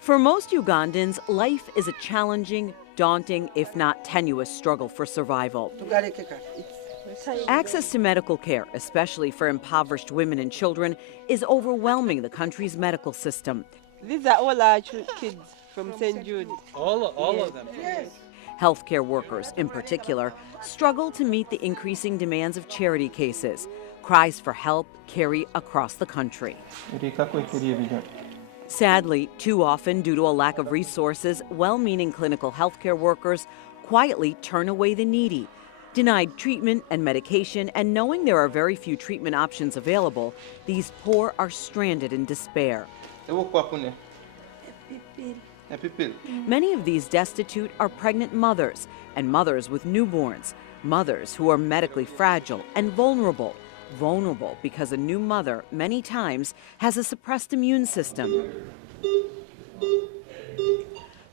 For most Ugandans, life is a challenging, daunting, if not tenuous struggle for survival. Access to medical care, especially for impoverished women and children, is overwhelming the country's medical system. These are all our kids from St. Jude. All of them? Yes. Healthcare workers, in particular, struggle to meet the increasing demands of charity cases. Cries for help carry across the country. Sadly, too often, due to a lack of resources, well-meaning clinical healthcare workers quietly turn away the needy. Denied treatment and medication, and knowing there are very few treatment options available, these poor are stranded in despair. Many of these destitute are pregnant mothers and mothers with newborns, mothers who are medically fragile and vulnerable. Vulnerable because a new mother, many times, has a suppressed immune system.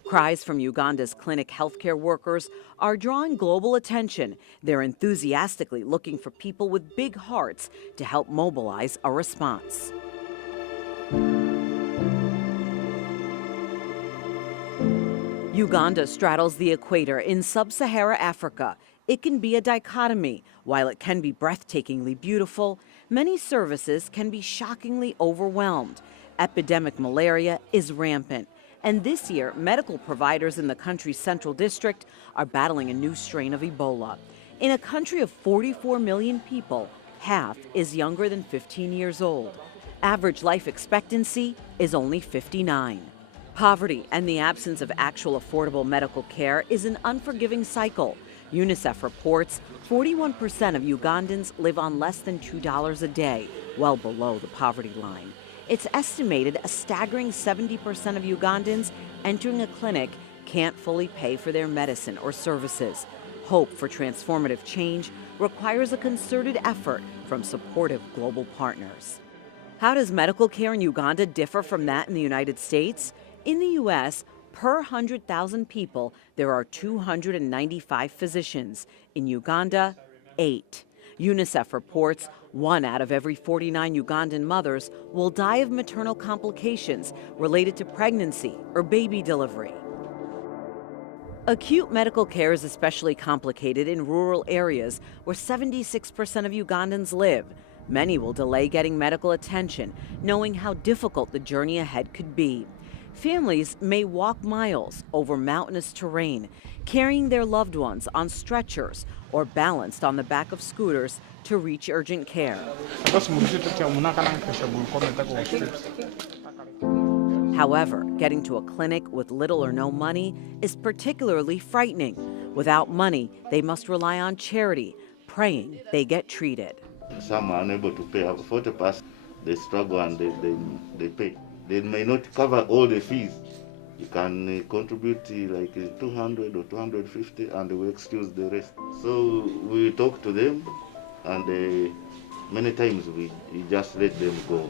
Cries from Uganda's clinic healthcare workers are drawing global attention. They're enthusiastically looking for people with big hearts to help mobilize a response. Uganda straddles the equator in sub-Saharan Africa. It can be a dichotomy. While it can be breathtakingly beautiful, many services can be shockingly overwhelmed. Epidemic malaria is rampant. And this year, medical providers in the country's central district are battling a new strain of Ebola. In a country of 44 million people, half is younger than 15 years old. Average life expectancy is only 59. Poverty and the absence of actual affordable medical care is an unforgiving cycle. UNICEF reports 41% of Ugandans live on less than $2 a day, well below the poverty line. It's estimated a staggering 70% of Ugandans entering a clinic can't fully pay for their medicine or services. Hope for transformative change requires a concerted effort from supportive global partners. How does medical care in Uganda differ from that in the United States? In the U.S., per 100,000 people, there are 295 physicians. In Uganda, 8. UNICEF reports 1 out of every 49 Ugandan mothers will die of maternal complications related to pregnancy or baby delivery. Acute medical care is especially complicated in rural areas where 76% of Ugandans live. Many will delay getting medical attention, knowing how difficult the journey ahead could be. Families may walk miles over mountainous terrain, carrying their loved ones on stretchers or balanced on the back of scooters to reach urgent care. However, getting to a clinic with little or no money is particularly frightening. Without money, they must rely on charity, praying they get treated. Some are unable to pay. 40%, they struggle and they pay. They may not cover all the fees. You can contribute like 200 or 250 and they will excuse the rest. So we talk to them and many times we just let them go.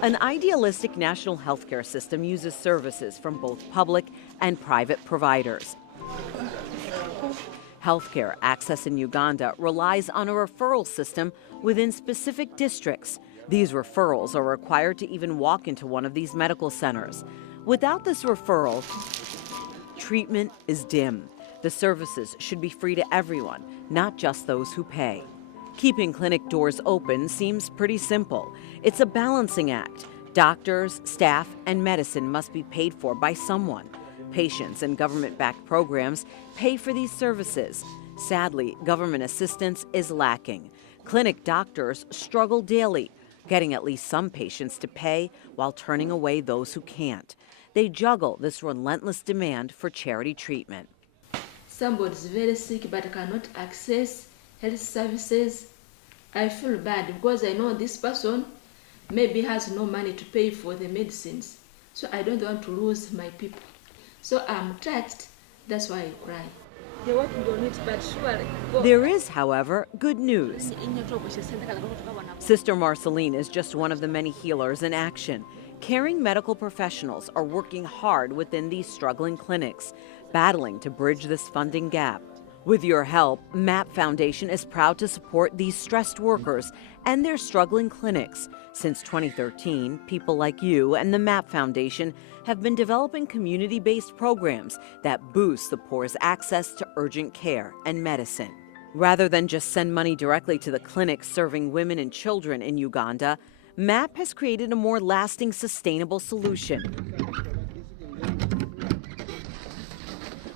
An idealistic national healthcare system uses services from both public and private providers. Healthcare access in Uganda relies on a referral system within specific districts. These referrals are required to even walk into one of these medical centers. Without this referral, treatment is dim. The services should be free to everyone, not just those who pay. Keeping clinic doors open seems pretty simple. It's a balancing act. Doctors, staff, and medicine must be paid for by someone. Patients and government-backed programs pay for these services. Sadly, government assistance is lacking. Clinic doctors struggle daily, getting at least some patients to pay while turning away those who can't. They juggle this relentless demand for charity treatment. Somebody's very sick but cannot access health services. I feel bad because I know this person maybe has no money to pay for the medicines. So I don't want to lose my people. So I'm touched, that's why I cry. They want to donate, but surely. There is, however, good news. Sister Marceline is just one of the many healers in action. Caring medical professionals are working hard within these struggling clinics, battling to bridge this funding gap. With your help, MAAP Foundation is proud to support these stressed workers and their struggling clinics. Since 2013, people like you and the MAAP Foundation have been developing community-based programs that boost the poor's access to urgent care and medicine. Rather than just send money directly to the clinics serving women and children in Uganda, MAAP has created a more lasting, sustainable solution.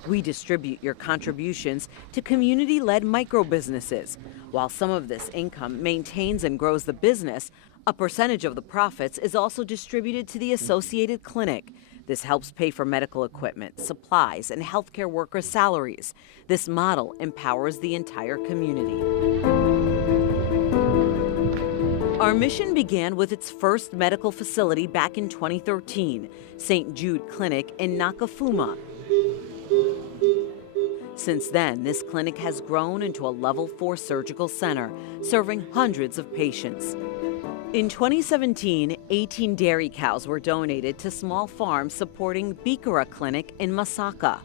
We distribute your contributions to community-led micro-businesses. While some of this income maintains and grows the business, a percentage of the profits is also distributed to the associated clinic. This helps pay for medical equipment, supplies, and healthcare workers' salaries. This model empowers the entire community. Our mission began with its first medical facility back in 2013, St. Jude Clinic in Nakafuma. Since then, this clinic has grown into a level 4 surgical center, serving hundreds of patients. In 2017, 18 dairy cows were donated to small farms supporting Bikara Clinic in Masaka.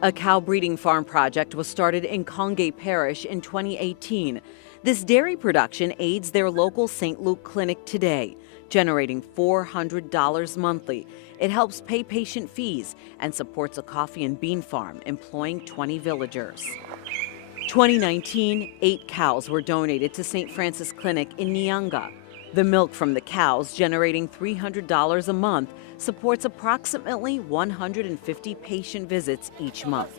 A cow breeding farm project was started in Konge Parish in 2018. This dairy production aids their local St. Luke clinic today, generating $400 monthly. It helps pay patient fees and supports a coffee and bean farm, employing 20 villagers. 2019, 8 cows were donated to St. Francis Clinic in Nyanga. The milk from the cows, generating $300 a month, supports approximately 150 patient visits each month.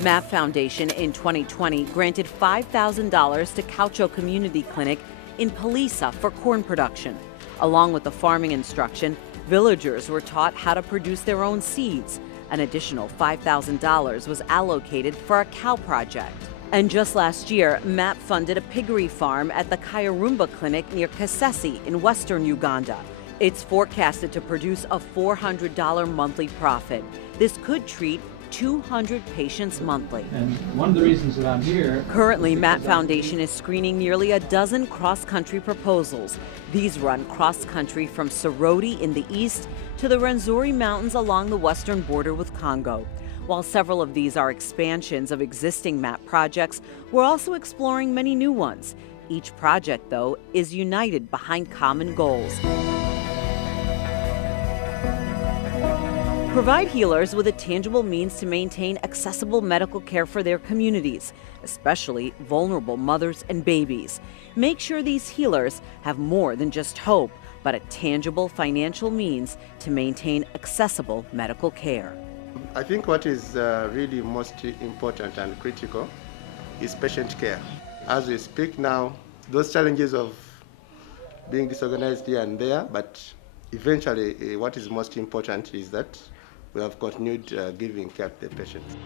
MAAP Foundation in 2020 granted $5,000 to Caucho Community Clinic in Palisa for corn production. Along with the farming instruction, villagers were taught how to produce their own seeds. An additional $5,000 was allocated for a cow project. And just last year, MAAP funded a piggery farm at the Kayarumba Clinic near Kasese in western Uganda. It's forecasted to produce a $400 monthly profit. This could treat 200 patients monthly. And one of the reasons that I'm here... Currently, MAAP Foundation is screening nearly a dozen cross-country proposals. These run cross-country from Soroti in the east to the Rwenzori Mountains along the western border with Congo. While several of these are expansions of existing MAAP projects, we're also exploring many new ones. Each project, though, is united behind common goals. Provide healers with a tangible means to maintain accessible medical care for their communities, especially vulnerable mothers and babies. Make sure these healers have more than just hope, but a tangible financial means to maintain accessible medical care. I think what is really most important and critical is patient care. As we speak now, those challenges of being disorganized here and there, but eventually what is most important is that we have continued giving care to the patients.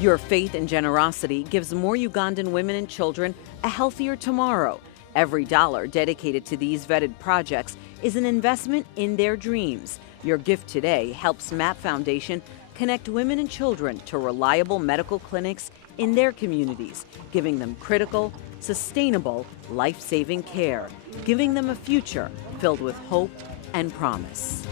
Your faith and generosity gives more Ugandan women and children a healthier tomorrow. Every dollar dedicated to these vetted projects is an investment in their dreams. Your gift today helps MAAP Foundation connect women and children to reliable medical clinics in their communities, giving them critical, sustainable, life-saving care, giving them a future filled with hope and promise.